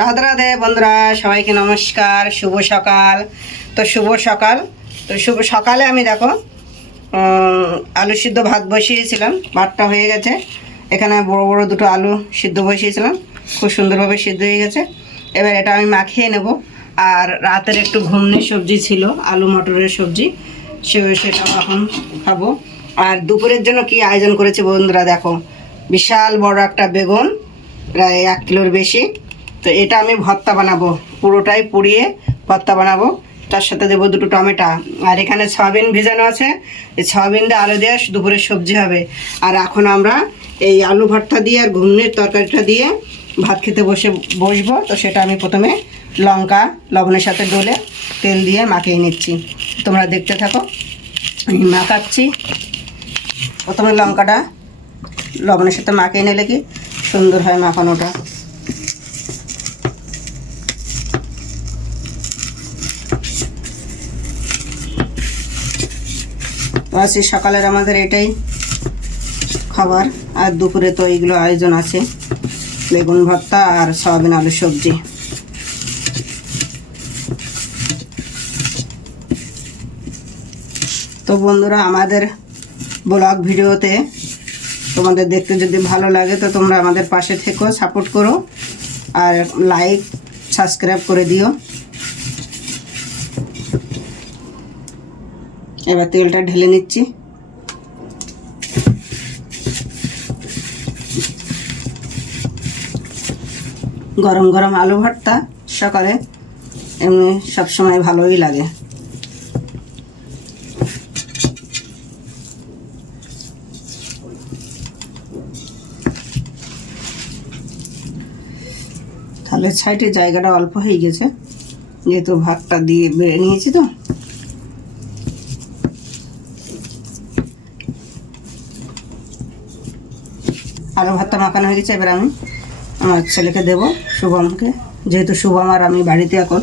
রাধে রাধে বন্ধুরা, সবাইকে নমস্কার, শুভ সকাল। তো শুভ সকাল, তো শুভ সকালে আমি দেখো আলু সিদ্ধ ভাত বসিয়েছিলাম, ভাতটা হয়ে গেছে। এখানে বড় বড় দুটো আলু সিদ্ধ বসিয়েছিলাম, খুব সুন্দরভাবে সিদ্ধ হয়ে গেছে। এবার এটা আমি মাখিয়ে নেব। আর রাতের একটু ঘুমনি সবজি ছিল, আলু মটরের সবজি, সে সেটাও এখন খাব। আর দুপুরের জন্য কি আয়োজন করেছে বন্ধুরা দেখো, বিশাল বড় একটা বেগুন, প্রায় এক কিলোর বেশি। তো এটা আমি ভর্তা বানাবো। পুরোটাই পুড়িয়ে ভর্তা বানাবো। তার সাথে দেবো দুটো টমেটো। আর এখানে সয়াবিন ভিজানো আছে। এই সয়াবিন দিয়ে আলু দিয়ে দুপুরের সবজি হবে। আর এখন আমরা এই আলু ভর্তা দিয়ে আর ঘুমনির তরকারিটা দিয়ে ভাত খেতে বসে বসবো। তো সেটা আমি প্রথমে লঙ্কা, লবণের সাথে ডলে তেল দিয়ে মাখিয়ে নিচ্ছি। তোমরা দেখতে থাকো। আমি মাখাচ্ছি। প্রথমে লঙ্কাটা লবণের সাথে মাখিয়ে নিলে কি সুন্দর হয় মাখানোটা। আজকে সকালের আমাদের এটাই খাবার। আর দুপুরে তো এইগুলো আয়োজন আছে, বেগুন ভর্তা আর সয়াবিন আলুর সবজি। তো বন্ধুরা, আমাদের ব্লগ ভিডিওতে তোমাদের দেখতে যদি ভালো লাগে, তো তোমরা আমাদের পাশে থেকো, সাপোর্ট করো। আর লাইক, সাবস্ক্রাইব করে দিও। এবার তেলটা ঢেলে নিচ্ছি। গরম গরম আলু ভর্তা সকালে এমনি সবসময় ভালোই লাগে। তাহলে সাইডে জায়গাটা অল্প হয়ে গেছে। যেহেতু ভাতটা দিয়ে বেড়ে নিয়েছি তো। আলু ভাতটা মাখানো হয়ে গেছে, এবার আমি আমার ছেলেকে দেব, শুভমকে। যেহেতু শুভম আর আমি বাড়িতে এখন,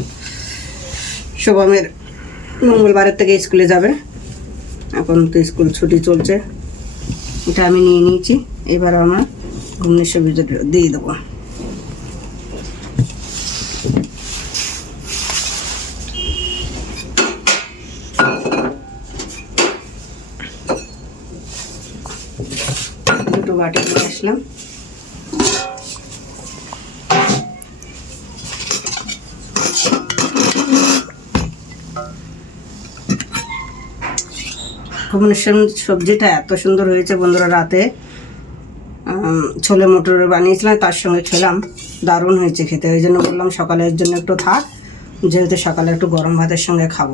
শুভমের মঙ্গলবারের থেকে স্কুলে যাবে। এখন তো স্কুল ছুটি চলছে। এটা আমি নিয়ে নিয়েছি, এবার আমার ঘুমনি সবজিটা দিয়ে দেবো। বাটি নিয়ে আসলাম। সবজিটা এত সুন্দর হয়েছে বন্ধুরা রাতে। ছোলে মটর বানিয়েছিলাম, তার সঙ্গে খেলাম। দারুণ হয়েছে খেতে, ওই জন্য বললাম সকালের জন্য একটু থাক, যেহেতু সকালে একটু গরম ভাতের সঙ্গে খাব।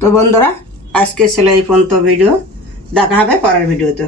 তো বন্ধুরা আজকে সেলাই পর্যন্ত ভিডিও। দেখা হবে পরের ভিডিওতে।